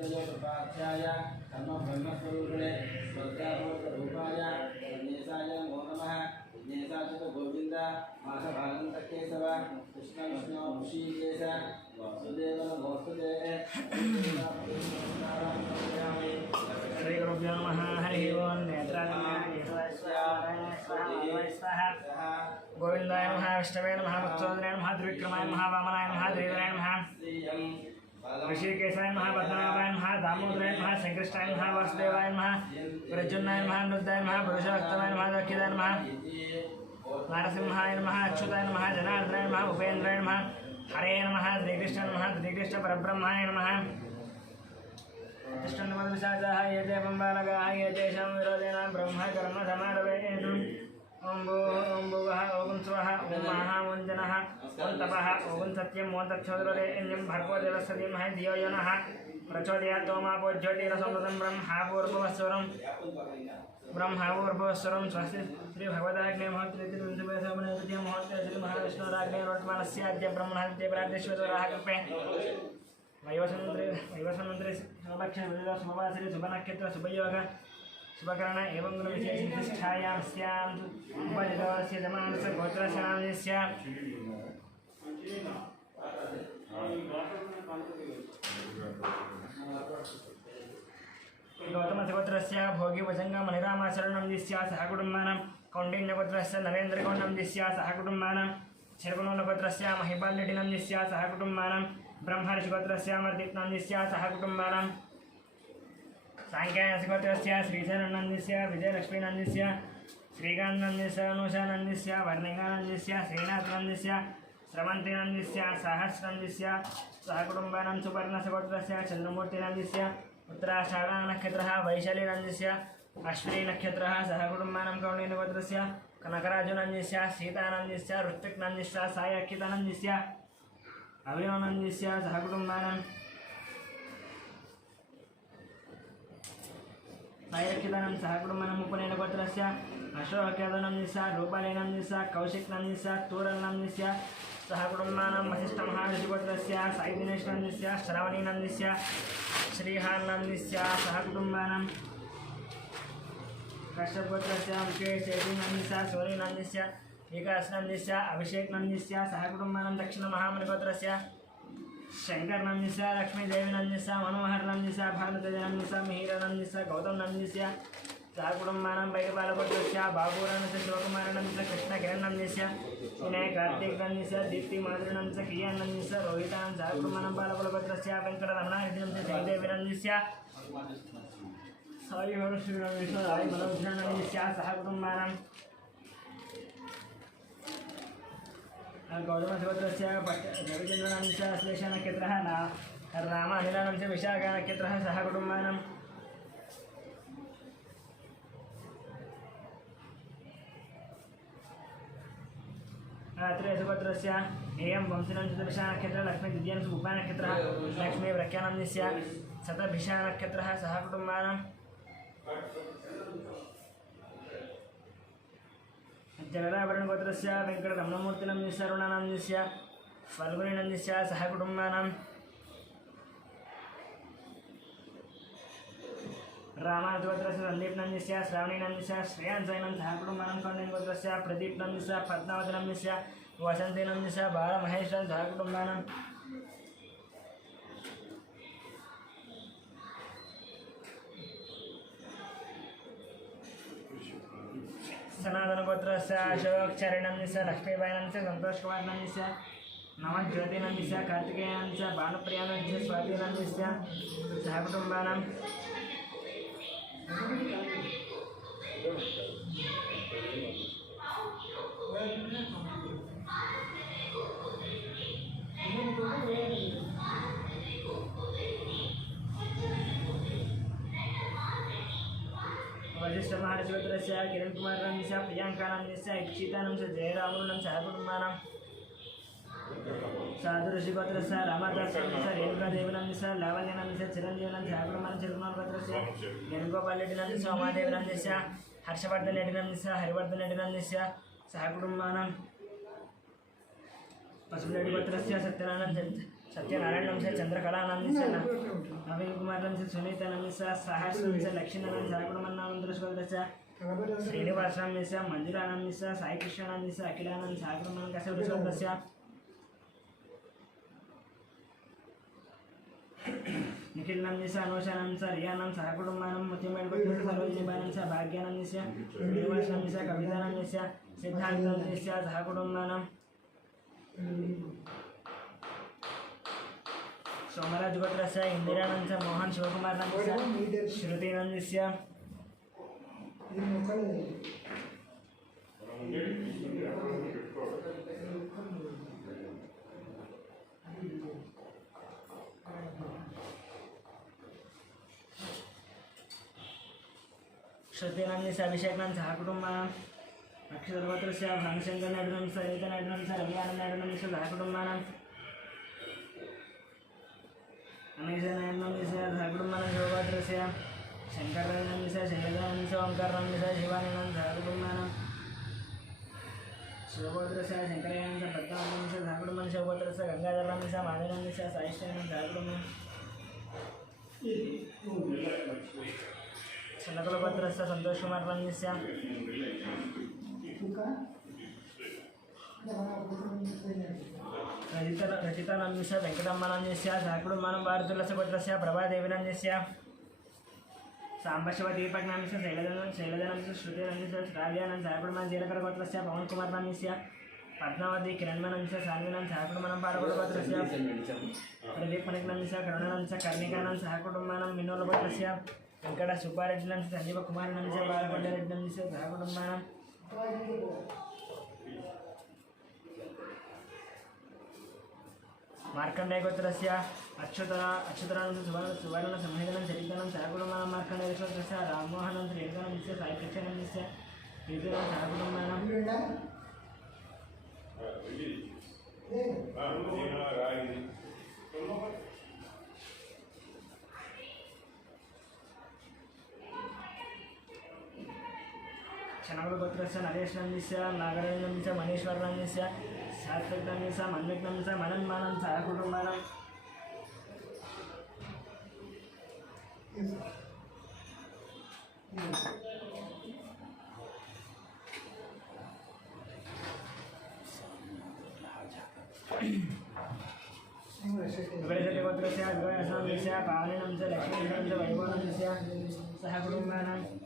प्रपाध्याय कर्म ब्रह्मस्वरूपिणे स्वर्गाभूतरूपाय विघ्नेशाय नमो नमः। विघ्नेशाच्युत गोविन्द माधवानन्द केशव कृष्ण विष्णु ऋषिकेश वासुदेव नमोस्तुते। श्री गुरुभ्यो नमः। हरि ओम। गोविंदाय नमः, विष्णवे नमः, वत्सोदराय नमः, त्रिविक्रमाय नमः, वामनाय नमः, देवराय नमः, ऋषिकेशाय नमः, पद्मनाभाय नमः, दामोदराय नमः, संकृष्टाय नमः, वासुदेवाय नमः, प्रद्युम्नाय नमः, अनिरुद्धाय नमः, पुरुषोत्तमाय नमः, दक्षिणाय नमः, नारसिंहाय नमः, अच्युताय नमः, जनार्दनाय नमः, उपेन्द्राय नमः, हरे नमः, श्रीकृष्णाय नमः, श्रीकृष्ण परब्रह्माय नमः। तिष्ठन्नमद्विषाचाः ये ते पंबालकाः ये तेषां विरोधेन ब्रह्म कर्म समारभेत्। ओं भुवः ओं स्वः ओं महामुञ्जनः ओं तपः ओं सत्यम् ओं तच्छोदरोदेयं भर्गो देवस्य धीमहि धियो यो नः प्रचोदयात्। ओमापो ज्योतिरसंवृतं ब्रह्मापूर्भुवस्वरं स्वस्ति श्री भगवदाग्ने महोत्तरीतिर्विन्दुभेदोपनिर्वृत्तिं महोत्ते श्री महाविष्णुराग्ने रोट्मानस्याद्य ब्रह्मणाद्य प्रादेश्वराः कल्पे वैवस्वन्मन्त्रे शुभलक्षण शुभवासरे शुभनक्षत्र शुभयोग शुभकरण एवं गुणविशेषनिष्ठायां स्याम् उपजितस्य जमानस्य गोत्रस्य नामस्य गौतमस्य भोगी वजङ्गमणिरामाचरणं दिस्या सह कुटुम्बानां कौण्डिन्यगोत्रस्य नरेन्द्रगौण्डं दिस्या सह कुटुम्बानां शर्कुणोलगोत्रस्य महिपालनिटिनं दिस्या सह कुटुम्बानां ब्रह्मर्षिगोत्रस्य मर्दित्नं दिस्या सह कुटुम्बानां सांख्यायसगोत्रस्य श्रीधरनन्दस्य विजयलक्ष्मीनन्दस्य श्रीकान्तनन्दस्य अनुषानन्दस्य वर्णिकानन्दस्य श्रीनाथनन्दस्य स्रवन्तिनन्दस्य सहस्रनन्दस्य सहकुटुम्बानां सुवर्णसगोत्रस्य चन्द्रमूर्तिनन्दस्य उत्तराषाढनक्षत्रः वैशालीनन्दस्य अश्विनीनक्षत्रः सहकुटुम्बानां कौण्डिन्यगोत्रस्य कनकराजुनन्दस्य सीतानन्दस्य ऋत्विक्नन्दस्य सायक्षितानन्दस्य अभिनवनन्दस्य सहकुटुम्बानां सायक्षितानां सहकुटुम्बानाम् उपनयनगोत्रस्य अशोकनन्दस्य रूपालीनन्दस्य कौशिकनन्दस्य तूरलनन्दस्य सहकुटुम्बानां वसिष्ठमहाऋषिगोत्रस्य साईदिनेशनन्दस्य श्रावणीनन्दस्य श्रीहानन्दस्य सहकुटुम्बानां कश्यपगोत्रस्य मुकेशेतिनन्दस्य सोनीनन्दस्य विकासनन्दस्य अभिषेकनन्दस्य सहकुटुम्बानां दक्षिणमहामणिगोत्रस्य शंकरनन्दस्य लक्ष्मीदेवीनन्दस्य मनोहरनन्दस्य भारतनन्दस्य मिहिरनन्दस्य गौतमनन्दस्य सहकुटुम्बानां वैकपालगोत्रस्य बाबूरनन्दस्य शिवकुमारनन्दस्य कृष्णकिरणनन्दस्य विनय कार्तिकनन्दस्य दीप्तिमाधुरनन्दस्य कियानन्दस्य रोहितानन्द सहकुटुम्बानां बालकुलगोत्रस्य वेङ्कटरमणादिनन्दस्य जयदेवीनन्दस्य साईहरश्रीनन्दस्य रायमनोधरनन्दस्य सहकुटुम्बानां गौतमगोत्रस्य रविचन्द्रनन्दस्य श्लेषनक्षत्रः रामानिलानन्दस्य विशाखनक्षत्रः सहकुटुम्बानां त्रयसुगोत्रस्य एयं वंशिनन्दस्य विशाखनक्षत्रः लक्ष्मीद्वितीयनस्य उपानक्षत्रः लक्ष्मीव्रक्यानन्दस्य शतभिषानक्षत्रः सहकुटुम्बानां जलराभरणगोत्रस्य वेङ्कटरमणमूर्तिनन्दस्य अरुणानन्दस्य फल्गुनीनन्दस्य सहकुटुम्बानां रामानुजगोत्रस्य सन्दीपनन्दस्य श्रावणीनन्दस्य श्रेयांसैनं सहकुटुम्बानां कौण्डिन्यगोत्रस्य प्रदीपनन्दस्य पद्मावतीनन्दस्य वसन्तीनन्दस्य बालमहेश्वरं सहकुटुम्बानां सनातनगोत्रस्य अशोकचरणनन्दस्य लक्ष्मीबाईनन्दस्य संतोषकुमारनन्दस्य नवज्योतिनन्दस्य कार्तिकेयनन्दस्य भानुप्रियानन्दस्य स्वातिनन्दस्य सहकुटुम्बानां वशिष्ठमहाऋषिगोत्रस्य किरणकुमारनन्दस्य प्रियङ्कानन्दस्य इक्षितानन्दस्य जयरामनन्दस्य सहकुटुम्बानां साधुऋषिगोत्रस्य रामदासनन्दस्य रेणुकादेवीनन्दस्य लावण्यनन्दस्य चिरञ्जीवनन्दस्य सहकुटुम्बानां चिरकुमारगोत्रस्य वेणुगोपालरेड्डिनन्दस्य उमादेवीनन्दस्य हर्षवर्धनरेड्डिनन्दस्य हरिवर्धनरेड्डिनन्दस्य सहकुटुम्बानां पशुरेड्डिगोत्रस्य सत्यनारायण सत्यनारायण से चंद्रकलानंद से नवीन कुमार से सुनीतानंद से सहस्रम से लक्ष्मीनारायण साकुड़मन्नामंत्र से श्रीनिवासानंद से मंजुरानंद से साई कृष्णानंद से अखिलानंद साकुड़मन कसे से निखिल नंदी से अनुषानंद से रियानंद सहकुटुंबानंद मुतिमेड़ सरोजिबानंद से भाग्यानंद से श्रीनिवासानंद से कवितानंद से सिद्धांतानंद से सहकुटुंबानंद सोमराज गोत्र से इंदिरानंद से मोहन शिवकुमार नंद से श्रुति नंद से श्रुति नंद से अभिषेक नंद सहकुटुंब अक्षर गोत्र से भानुशंकर नायडू से रीता नायडू से रवि आनंद नायडू से सहकुटुंबानंद अनेक से सहकुटुंबानंद शिवगोत्र से शंकर नंद से शैलजानंद से ओंकार नंद से शिवानंद सहकुटुंबानंद शिवगोत्र से शंकरानंद से पद्मानंद से सहकुटुंबानंद शिवगोत्र से गंगाधर नंद से माधवानंद से साईश्वरानंद सहकुटुंबानंद छनकुल गोत्र से संतोष कुमार नंद से रचितानंद से वेंकटम्मानंद से सहकुटुंबानंद भारतुलस गोत्र से प्रभादेवीनंद से सांबशिव दीपक नाम से शैलजानंद से श्रुतिनंद से श्राव्यानंद सहकुटुंबानंद जीलकर गोत्र से पवन कुमार नाम से पद्मावती किरणमनंद से सान्विनंद सहकुटुंबानंद पाड़गोड़ गोत्र से प्रदीप मणिकनंद से करुणानंद से कर्णिकानंद सहकुटुंबानंद मिनोल गोत्र से वेंकट सुब्बारेड्डी नंद से संजीव कुमार नंद से बालगोड्डारेड्डी नंद से सहकुटुंबानंद मार्कंडेय गोत्र से अच्युतानंद सुवर्ण संहितानंद चरितानंद सहकुटुंबानंद मार्कंडेय गोत्र से राममोहनंद रेणुकानंद से साई कृष्णानंद से कीर्तिनंद सहकुटुंबानंद छनकुल गोत्र से नरेश नंद से नागराज नंद से मणेश्वर नंद से सात्विक नंद से मन्विक नंद से मनन्मानंद सहकुटुंबानंद विवरजते गोत्र से विवरसनंद से पावनीनंद से लक्ष्मीनंद से वैभवनंद से सहकुटुंबानंद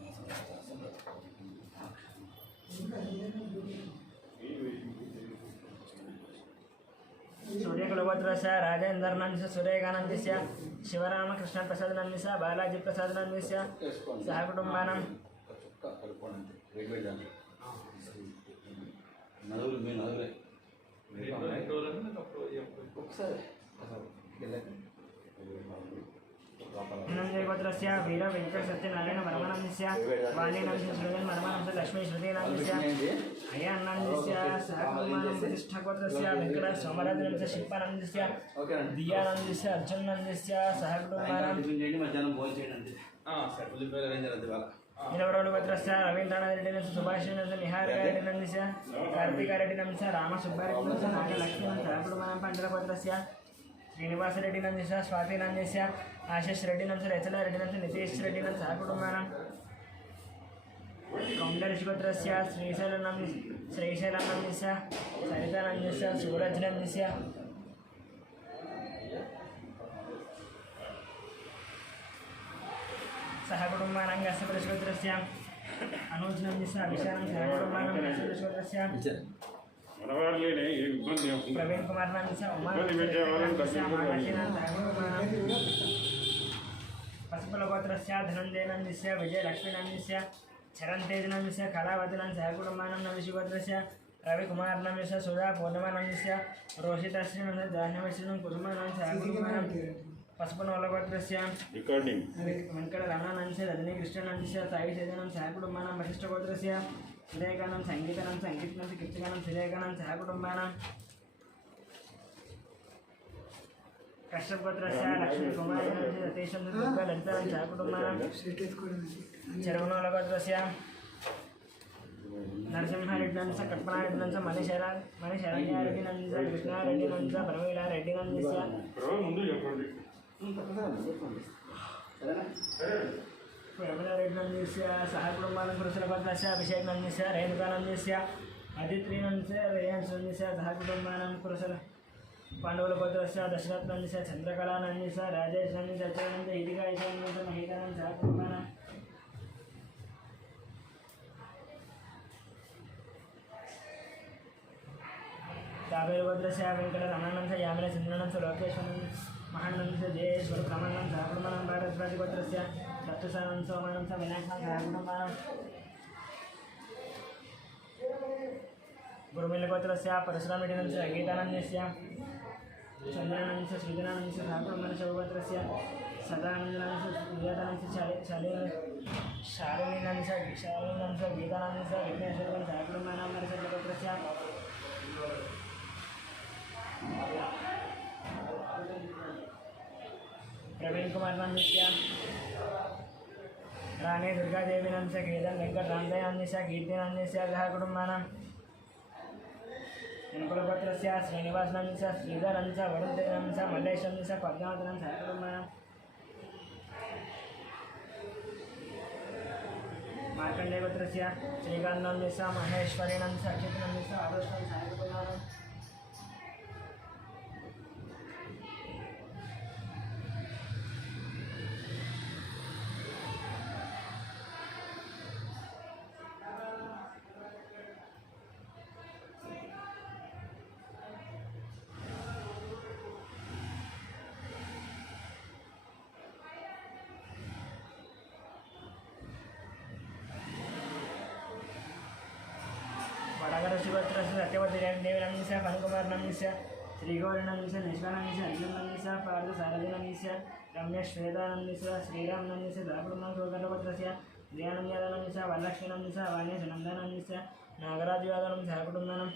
सूर्यकुल गोत्र से राजेंद्र नंद से सूर्यकानंद से शिवराम कृष्ण प्रसाद नंद से बालाजी प्रसाद नंद से सहकुटुंबानंद नंद गोत्र से वीर वेंकट सत्यनारायण वर्मानंद से वाणीनंद से सुरेंद्र वर्मानंद से लक्ष्मी श्रुतिनंद से हयानंद से सहकुटुंबानंद प्रतिष्ठा गोत्र से वेंकट सोमराज से शिल्पानंद से दियानंद से अर्जुन नंद से सहकुटुंबानंद निलवरोड गोत्र से रवींद्रनाथ रेड्डी नंद से सुभाष नंद से निहार रेड्डी नंद से कार्तिका रेड्डी नंद से राम सुब्बारेड्डी नंद से नागलक्ष्मी नंद सहकुटुंबानंद पंडल गोत्र से श्रीनिवास रेड्डी नंद से स्वाति नंद से आशीष रेड्डी नंद से रचना रेड्डी नंद से नितेश रेड्डी नंद सहकुटुंबानंद कौंडल गोत्र से श्रीशैल नंद से सरिता नंद से सूरज नंद से सहकुटुंबानंद गस्सपरिश गोत्र से अनुज नंद से अभिषानंद सहकुटुंबानंद गस्सपरिश गोत्र से प्रवीण कुमार नंद से उमा पशुपल गोत्र से धनंजय नंद से विजय लक्ष्मी नंद से चरण तेज नंद से कलावती नंद सहकुटुंबानंद नविश गोत्र से रवि कुमार नंद से सुधा पूर्णिमा नंद से रोहित श्री नंद जाह्नवी कुसुम नंद सहकुटुंबानंद पशुपन गोत्र से वेंकट रमणानंद से रजनी कृष्णानंद से साई चैतन्य सहकुटुंबानंद वशिष्ठ गोत्र से सुरेखानंद संगीतानंद संगीतनंद कीर्तिकानंद सुरेखानंद सहकुटुंबानंद कश्यप गोत्र से लक्ष्मी कुमारी नंद से सतीश नंद दुर्गा ललितानंद सहकुटुंबानंद चरवनोल गोत्र से నరసింహారెడ్డి నందిస కల్పనారెడ్డి నందిస మణిశరణ్యారెడ్డి నందిస కృష్ణారెడ్డి నందిస పరమవీరారెడ్డి నందిస ప్రమలారెడ్డి నందిస సహ కుటుంబాలను పురుషుల పద్మస్య అభిషేక్ నందిస రేణుకా నందిస అదిత్రి నందిస రేయన్స్ నందిస సహ కుటుంబానం పురుషుల పాండవుల పద్మస్య దశరథ్ నందిస చంద్రకళా నందిస రాజేష్ నందిస అచ్యుతానంద ఇదిగా ఈశాన్యంత మహిళానం సహ కుటుంబానం తాబేరుభద్రస్య వెంకట రమణానంద యామిన చంద్రనంద లోకేశ్వరం మహానంద జయేశ్వర క్రమణం సహకుటుంబనం భారద్వాజభద్రస్య దత్తుసానం సోమానం స వినాయకం సహకుటుంబనం గురుమిల్లగోత్రస్య పరశురామిడినంద గీతానందస్య చంద్రానంద శ్రీధరానంద సహకుటుంబన శివభద్రస్య సదానందనంద విజయదానంద శాలినంద గీతానంద విఘ్నేశ్వర సహకుటుంబనం నరసభద్రస్య प्रवीण कुमार नंदिस्या रानी दुर्गादेवी नंदिस्या कीर्तन वेंकट रामदय नंदिस्या कीर्ति नंदिस्या सह कुटुंबानां यनकुलपत्रस्य श्रीनिवास नंदिस्या श्रीधर नंदिस्या वरुण नंदिस्या मल्लेश नंदिस्या पद्मावत नंदिस्या सह कुटुंबानां मार्कंडेय गोत्रस्य श्रीकांत नंदिस्या महेश्वरी नंदिस्या अक्षित नंदिस्या आदर्श नंदिस्या सह कुटुंबानां शिवत्रस्य सत्यवती देवी नंदिस्या फणकुमार नंदिस्या श्रीगौरी नंदिस्या निष्का नंदिस्या अर्जुन नंदिस्या पार्थ सारथी नंदिस्या रमेश श्वेता नंदिस्या श्रीराम नंदिस्या दाकुटुंबं गोकर्णपत्रस्य दयानंद यादव नंदिस्या वरलक्ष्मी नंदिस्या वाणी सुनंदा नंदिस्या नागराज यादव सहकुटुंबं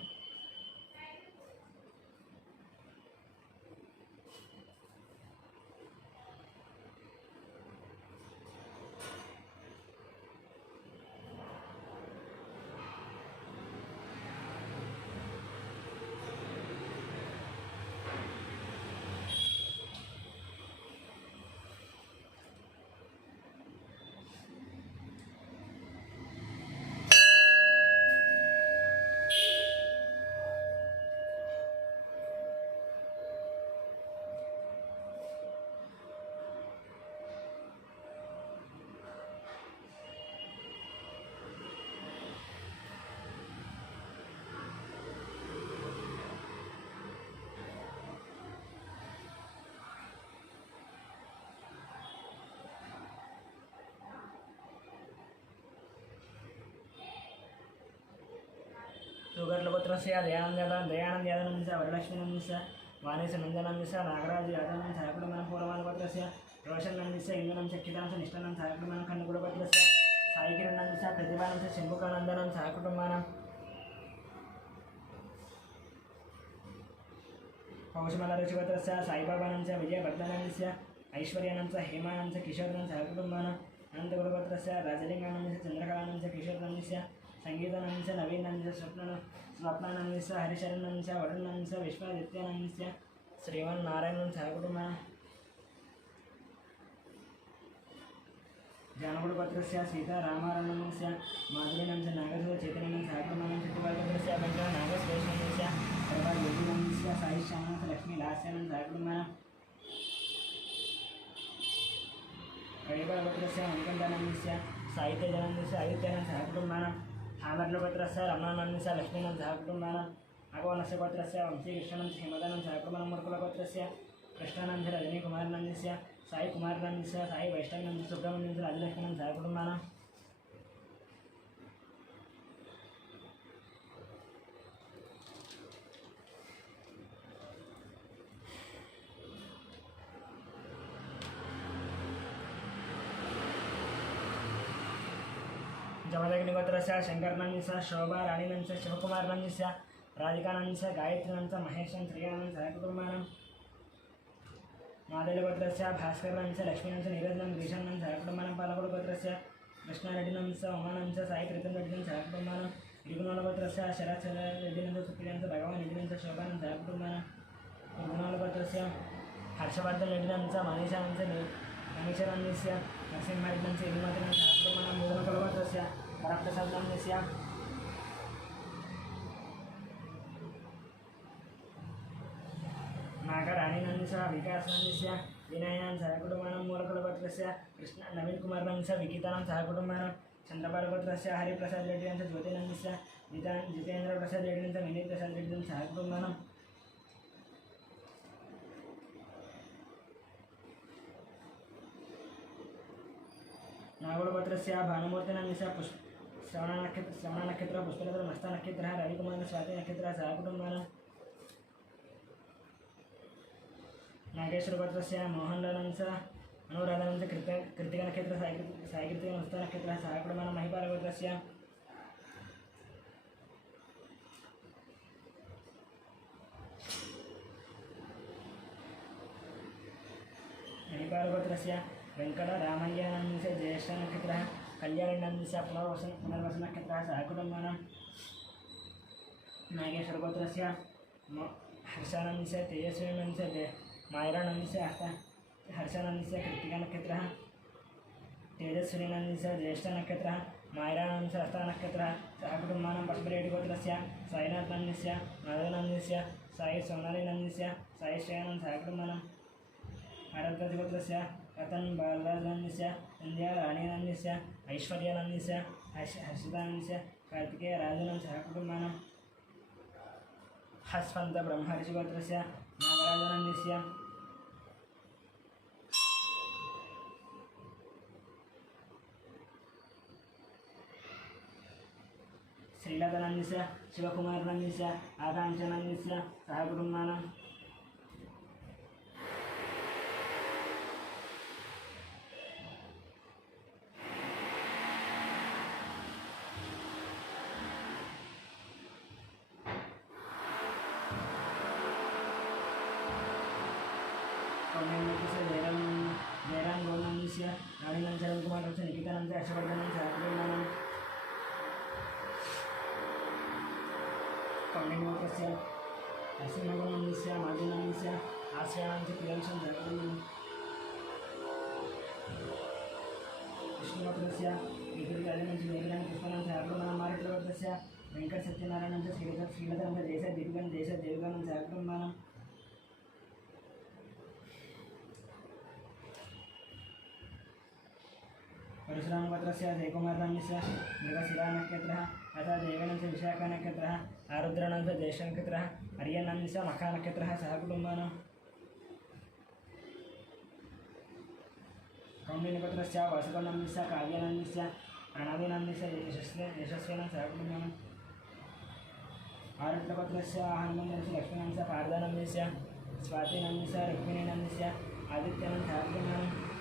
सुगर्लपुत्रस्य दयानंद यादव नंदिस्या वरलक्ष्मी नंदिस्या वाणीश नंदन नंदिस्या नागराज यादव सहकुटुंबं पूर्वमानपत्रस्य रोशन नंदिस्या इंदनं चक्षितांश निष्ठानं सहकुटुंबं खण्डगुडपत्रस्य साईकिरण नंदिस्या प्रतिभानं शंभुकानंदनं सहकुटुंबानं पौषमालरक्षपत्रस्य साईबाबानं विजयभद्रनंदिस्या ऐश्वर्यानं हेमानं किशोरनं सहकुटुंबानं अनन्तगुडपत्रस्य राजलिंगानंदिस्या चंद्रकलानं किशोरनंदिस्या संगीतानंदिस्या नवीनंदिस्या स्वप्नानंदिस्या हरिशरणनंदिस्या वरुणनंदिस्या विश्वादित्यानंदिस्या श्रीमन्नारायणं सहकुटुंबं जानगुडपत्रस्य सीतारामारणनंदिस्या माधुरीनंदिस्या नागसूर चैतन्यनं सहकुटुंबं चित्तूरपत्रस्य वेंकट नागश्रेष्ठनंदिस्या प्रभा योगिनंदिस्या साईश्यामनं लक्ष्मी लास्यानं सहकुटुंबं कळिपत्रस्य मणिकंठानंदिस्या साहित्यजनंदिस्या आदित्यानं सहकुटुंबं हामर्लपत्रस्य रमणानंदिस्या लक्ष्मीनं सहकुटुंबानां अगवनस्य पत्रस्य वंशीकृष्णनं हेमदानं सहकुटुंबं मुर्कुलपत्रस्य कृष्णानंद रजनीकुमारनंदिस्या साई कुमारनंदिस्या साई वैष्णवनंदिस्या सुब्रह्मण्यं राजलक्ष्मणं सहकुटुंबानां जमदग्निगोत्रस्य शंकरनंदिस्या शोभा राणीनंदिस्या शिवकुमारनंदिस्या राधिकानंदिस्या गायत्रीनंदिस्या महेशं श्रीयानं सहकुटुंबानां मादेलगोत्रस्य भास्करनंदिस्या लक्ष्मीनंदिस्या नीरजनं ग्रीशनं सहकुटुंबानां पालगुडगोत्रस्य कृष्णारेड्डिनंदिस्या उमानंदिस्या साई प्रीतमरेड्डिनं सहकुटुंबानां इरुगुणालगोत्रस्य शरत् रेड्डिनन्द सुप्रियांश भगवान् रेड्डिनन्द शोभानन्द सहकुटुम्बानां इरुगुणालगोत्रस्य हर्षवर्धन रेड्डिनन्द मनीषानन्द मनीषानन्दस्य नरसिंह रेड्डिनन्द इरुमातिनन्द सहकुटुम्बानां मुदनकुलगोत्रस्य वरप्रसादनन्दस्य नागराणीनन्दस्य विकासनन्दस्य विनयनन्द सहकुटुम्बानां मूलकुलगोत्रस्य कृष्ण नवीन कुमारनन्दस्य विकितानां सहकुटुम्बानां चंद्रपालगोत्रस्य हरिप्रसाद रेड्डिनन्द ज्योतिनन्दस्य जितेन्द्र प्रसाद रेड्डिनन्द विनय प्रसाद रेड्डिनन्द सहकुटुम्बानां नागोलगोत्रस्य भानुमूर्तिनन्दस्य श्रवणनक्षत्र पुष्पलता मस्तनक्षत्रः रविकुमार स्वाति नक्षत्रः सहकुटुम्बानां नागेश्वरगोत्रस्य मोहनलालनन्दस्य अनुराधानन्द कृतिका नक्षत्र साई कृतिका मस्त नक्षत्रः सहकुटुम्बानां महिपालगोत्रस्य महिपालगोत्रस्य वेंकट रामय्यानन्दस्य ज्येष्ठ नक्षत्रः कल्याणनन्दस्य पुनर्वस नक्षत्रः सहकुटुम्बानां नागेश्वरगोत्रस्य हर्षानन्दस्य तेजस्विनन्दस्य मायरानन्दस्य हर्षानन्दस्य कृतिका नक्षत्रः तेजस्विनन्दस्य ज्येष्ठ नक्षत्रः मायरानन्दस्य हस्त नक्षत्रः सहकुटुम्बानां पशुपरेड्डिगोत्रस्य साईनाथनन्दस्य माधवनन्दस्य साई सोनालीनन्दस्य साई श्रेयानन्द सहकुटुम्बानां भारद्वाजगोत्रस्य रतन बालराजनन्दस्य संध्या राणीनन्दस्य ऐश्वर्यानन्दस्य हर्षितानन्दस्य कार्तिकेय राजनन्द सहकुटुम्बानां हस्वन्त ब्रह्मर्षिगोत्रस्य नागराजनन्दस्य श्रीलतानन्दस्य शिवकुमारनन्दस्य आकांक्षानन्दस्य सहकुटुम्बानां जयराम गौरनन्दस्य राणीनन्द शरणकुमारस्य निकितानन्द हर्षवर्धनं सहकुटुम्बानां कौण्डिन्यगोत्रस्य नरसिंहगौरनन्दस्य माधुनन्दस्य आश्रयानन्दस्य प्रियांशं सहकुटुम्बानां विष्णुगोत्रस्य विपुलराजनन्दस्य मेघनाथ पुष्पानन्द सहकुटुम्बानां मारुतगोत्रस्य वेंकट सत्यनारायणस्य श्रीलतानन्द देश देवगानन्द सहकुटुम्बानां परशुरामगोत्रस्य जयकुमारनन्दस्य मृगशिरा नक्षत्रः अतः देवानन्दस्य विशाखा नक्षत्रः आरुद्रानन्दस्य ज्येष्ठ नक्षत्रः हरियानन्दस्य मखा नक्षत्रः सहकुटुम्बानां कौण्डिन्यगोत्रस्य वासुकनन्दस्य काव्यानन्दस्य प्रणवीनन्दस्य यशस्विनं सहकुटुम्बानां आरुद्रगोत्रस्य हनुमन्दस्य लक्ष्मीनन्दस्य पारदानन्दस्य स्वातिनन्दस्य रुक्मिणीनन्दस्य आदित्यानन्द सहकुटुम्बानां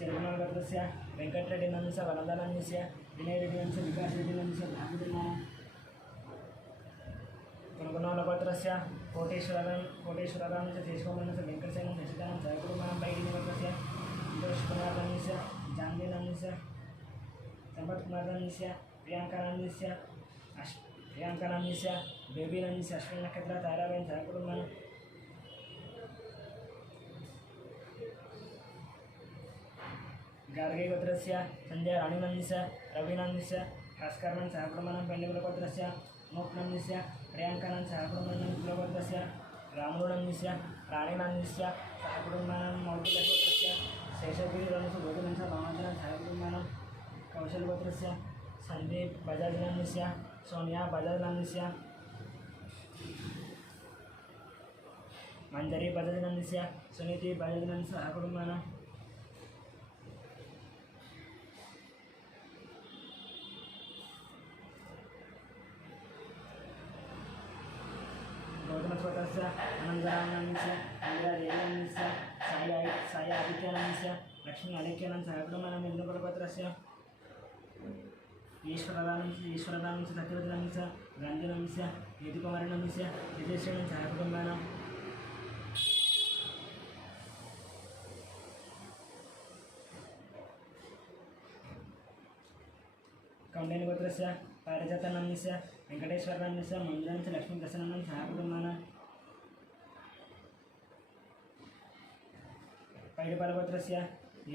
चिरकुमारगोत्रस्य वेंकटरेड्डिनन्दस्य वरदानन्दस्य विनयरेड्डिनन्दस्य विकासरेड्डिनन्दस्य भागवतनां कुणकुणगोत्रस्य कोटेश्वररामस्य शेषकुमारनन्दस्य वेंकटसेनं शशिकानं सहकुटुम्बानां पैगिनिगोत्रस्य संतोषकुमारनन्दस्य जानवीनन्दस्य संपत्कुमारनन्दस्य प्रियांकानन्दस्य बेबीनन्दस्य अश्विन नक्षत्र ताराबेन सहकुटुम्बानां गार्गीगोत्रस्य संध्या राणीनन्दस्य रविनन्दस्य भास्करनन्द सहकुटुम्बानां पेण्डिकुलगोत्रस्य मोक्षनन्दस्य प्रियांकानन्द सहकुटुम्बानां कुलगोत्रस्य रामुलुनन्दस्य राणीनन्दस्य सहकुटुम्बानां मौर्तिलगोत्रस्य शेषगिरिनन्दस्य भोजनन्दस्य भामाचरण सहकुटुम्बानां कौशलगोत्रस्य संदीप बजाजनन्दस्य सोनिया बजाजनन्दस्य मंजरी बजाजनन्दस्य सुनीति बजाजनन्दस्य सहकुटुम्बानां गौतमस्वतस्य अनन्तरामनन्दस्य इंदिरादेवीनन्दस्य साई आदित्यानन्दस्य लक्ष्मी अलेख्यानन्द सहकुटुम्बानां इंद्रकुलगोत्रस्य ईश्वरदानन्दस्य सत्यवतीनन्दस्य गान्धीनन्दस्य यदुकुमारनन्दस्य विजयश्रीनन्द सहकुटुम्बानां कौंडेन गोत्रस्य पारिजातनन्दस्य वेङ्कटेश्वरनन्दस्य मञ्जुनञ्च लक्ष्मीप्रसन्नं सहाकुटुम्बानां पैडपालगोत्रस्य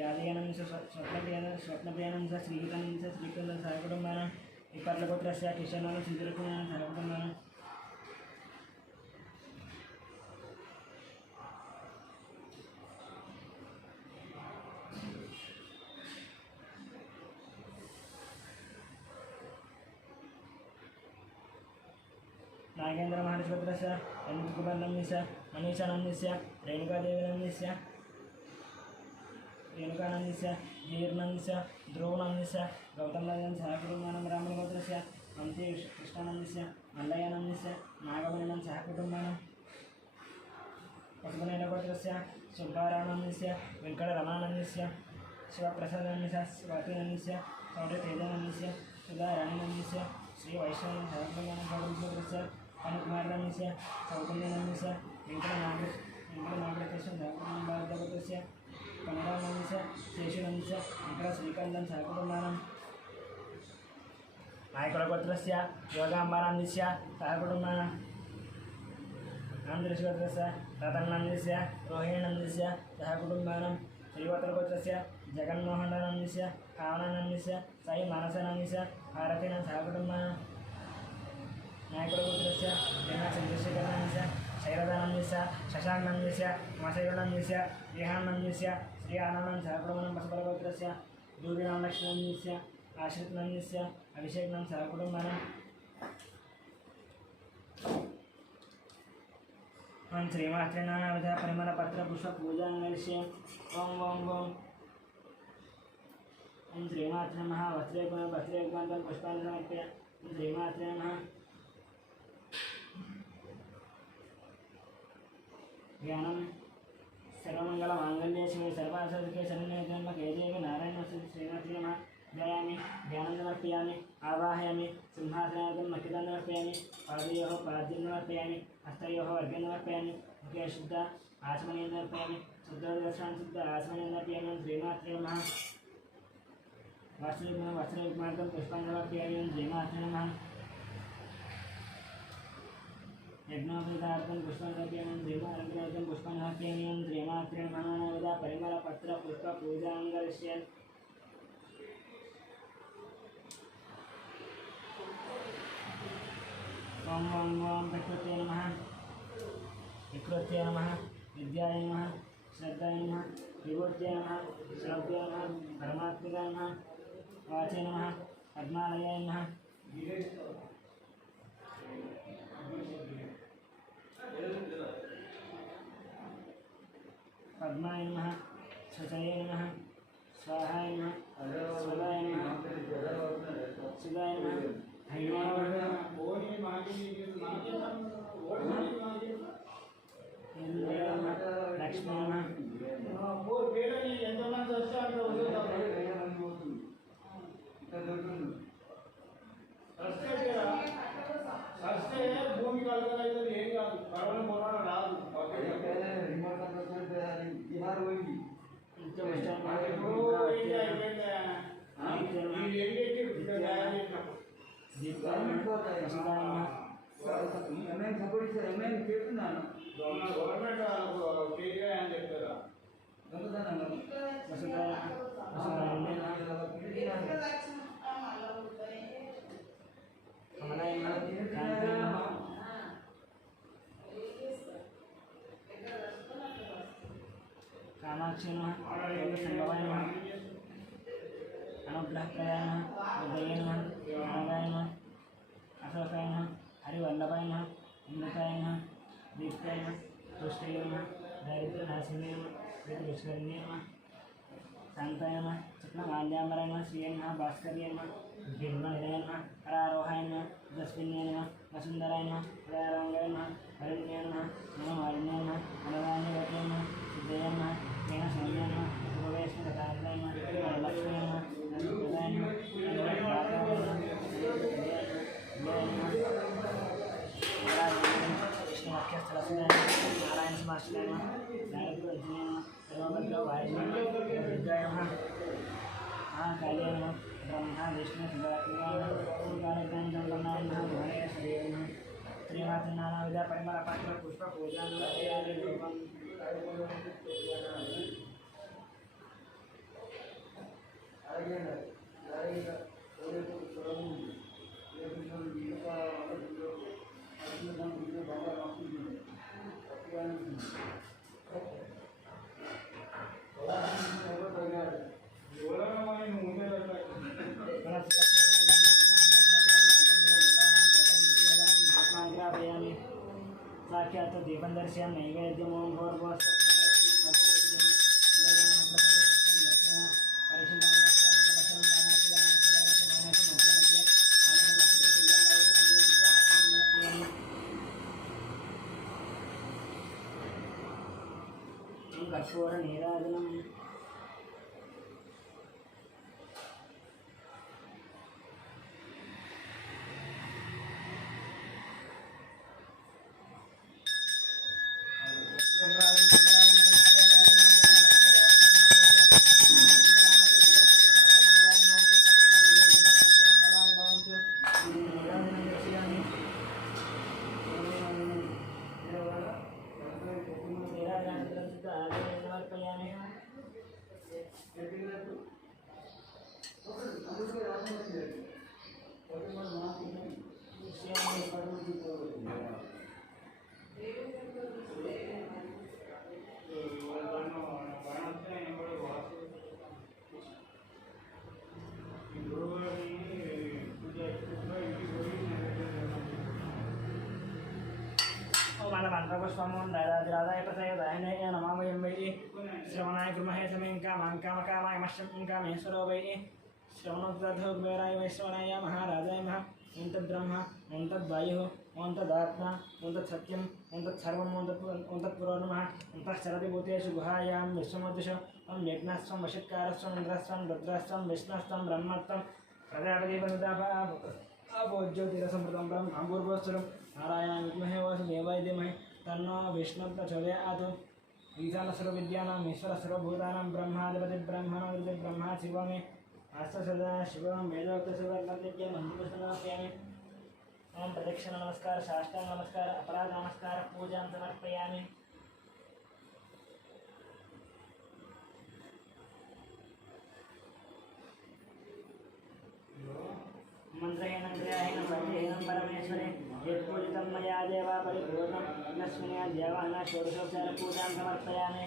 यादयानन्दस्य स्वप्नप्रियानन्दस्य श्रीहितानन्दस्य श्रीकुन्दं सहाकुटुम्बानां इप्पर्लगोत्रस्य किशनानं सिद्धलक्ष्मीनां सहाकुटुम्बानां नागेन्द्र महाराजगोत्रस्य अनन्तकुमारनन्दस्य मनीषानन्दस्य रेणुकादेवीनन्दस्य जीर्नन्दस्य ध्रुवनन्दस्य गौतमनन्दस्य सहकुटुम्बानां रामगोत्रस्य अन्ते कृष्णानन्दस्य मल्लयानन्दस्य नागमणिनं सहकुटुम्बानां पशुपनेनगोत्रस्य सुब्बारानन्दस्य वेङ्कटरमानन्दस्य शिवप्रसादानन्दस्य स्वातिनन्दस्य सौर्यतेजानन्दस्य सुधाराणीनन्दस्य श्रीवैष्णव सहकुटुम्बानां अनुकुमारनन्दस्य सौकन्यानन्दस्य वेङ्कटनागेश्वर सहकुटुम्बानस्य कन्नडानन्दस्य शेषुनन्दस्य वेङ्कटश्रीकान्तं सहकुटुम्बानां नायकुलगोत्रस्य योगाम्बानन्दस्य सहकुटुम्बानां आन्ध्रशगोत्रस्य रतननन्दस्य रोहिणीनन्दस्य सहकुटुम्बानां श्रीवत्रगोत्रस्य जगन्मोहनानन्दस्य कावनानन्दस्य साई मानसानन्दस्य भारतीनां सहकुटुम्बानां नायकुलगोत्रस्य चन्द्रशेखरानन्दस्य शैलदानन्दस्य शशाङ्कनन्दस्य मशयुनन्दस्य विहानन्दस्य श्री आनन्दं सहकुटुम्बानां पशुपलगोत्रस्य दूर्यनामलक्ष्मीनन्दस्य आश्रितनन्दस्य अभिषेकनं सहकुटुम्बानां ओं श्रीमात्रे नानाविध परिमलपत्रपुष्पपूजाङ्गस्य ओं श्रीमात्रे नमः वस्त्रेकान्तं पुष्पाणि समर्पय ओं श्रीमात्रे नमः ज्ञानं सर्वमङ्गलमाङ्गल्ये शिवे सर्वार्थसाधके शरण्ये देवी नारायणस्य श्रीनाथ्ये नमः ध्यायामि ध्यानं समर्पयामि आवाहयामि सिंहासनार्थं मखिलं समर्पयामि पादयोः पाद्यं समर्पयामि हस्तयोः अर्घ्यं समर्पयामि मुखे शुद्ध आचमनीयं समर्पयामि शुद्धदर्शनं शुद्ध आचमनीयं समर्पयामि श्रीमात्रे नमः वस्त्रयुग्मार्थं पुष्पाणि समर्पयामि श्रीमात्रे नमः यज्ञोपवीतार्थं पुष्पाणि समर्पयामि श्रीमात्रेर्थं पुष्पाणि समर्पयामि श्रीमात्रे नमः परिमलपत्रपुष्पपूजाङ्गस्य ओं प्रकृत्यै नमः विकृत्यै नमः विद्याय नमः श्रद्धाय नमः विभूत्यै नमः श्रव्याय नमः परमात्मिकाय नमः वाचे नमः पद्मालयाय नमः पद्माय नमः शचये नमः स्वाहाय नमः स्वदाय नमः सुदाय नमः लक्ष्मी భూమి కలగలేదు ఏం కాదు కరోనా మొన్న రాదు చెప్తున్నాను గవర్నమెంట్ అని చెప్తారా कामाक्षी नमः संभवाय नमः अनुग्रहप्रदाय नमः उदये नमः नागाय नमः अशोकाय नमः हरिवल्लभाय नमः अमृताय नमः दीप्ताय नमः तुष्टाय नमः दारिद्र्यनाशिने नमः विष्करण्ये नमः शान्ताय नमः चित्तमाल्याम्बराय नमः श्रिये नमः भास्कर्ये नमः गिरिमहिराय नमः हरारोहाय नमः तस्मिन्ये नमः वसुन्धराय नमः हराराङ्गाय नमः हरिण्ये नमः मनोमालिन्ये नमः मनोराण्यवते नमः सिद्धये नमः सौम्य नमः भुवनेश्वरताय नमः लक्ष्मी नमः अनुप्रदाय नमः विष्णुवाक्यस्थलसुदाय नारायण समाश्रयाय नमः नारदवैद्याय नमः सर्वभद्रवायुः नमः महाकाल्याय नमः ब्रह्मा विष्णु श्रीमात नानाविध परिमल पात्र पुष्प पूजा साक्षात् दीपं दर्शयामि नैवेद्यमो कर्पूर नीराजनम् मंत्रपुष्पमों दादाय प्रसयोदाय नमामयं वै श्रवणाय गृमहे समें कामाय मश्यं कामेश्वरो वै श्रवणोद्धाय वैश्वराय महाराजाय महा ओं तद्ब्रह्म ओं तद्वायुः ओं तदात्मा ओं तत्सत्यं ओं तत्सर्वं ओं तत्पुरो नमः ओं तत्सरति भूतेषु गुहायां विश्वमोदिश ओं यज्ञस्त्वं वशित्कारस्त्वं इन्द्रस्त्वं रुद्रस्त्वं विष्णुस्त्वं ब्रह्मस्त्वं प्रजापतिपनुतापोज्योतिरसमृतं ब्रह्मभूर्भुवस्सुरं नारायणाय विद्महे वासुदेवाय धीमहि तन्नो विष्णुः प्रचोदयात् ईशानसर्वविद्यानां ईश्वरसर्वभूतानां ब्रह्माधिपति ब्रह्मा शिव मे आस्तसदा शिवं वेदोक्तशिवर्णनित्यं मन्त्रपुष्पमर्पयामि ओं प्रदक्षिण नमस्कार साष्टांग नमस्कार अपराध नमस्कार पूजां समर्पयामि मंत्रहेन क्रियाहेन भक्तिहेन परमेश्वरे यत्पूजितं मया देवा परिपूर्णं यस्मिन् देवानां षोडशोपचार पूजां समर्पयामि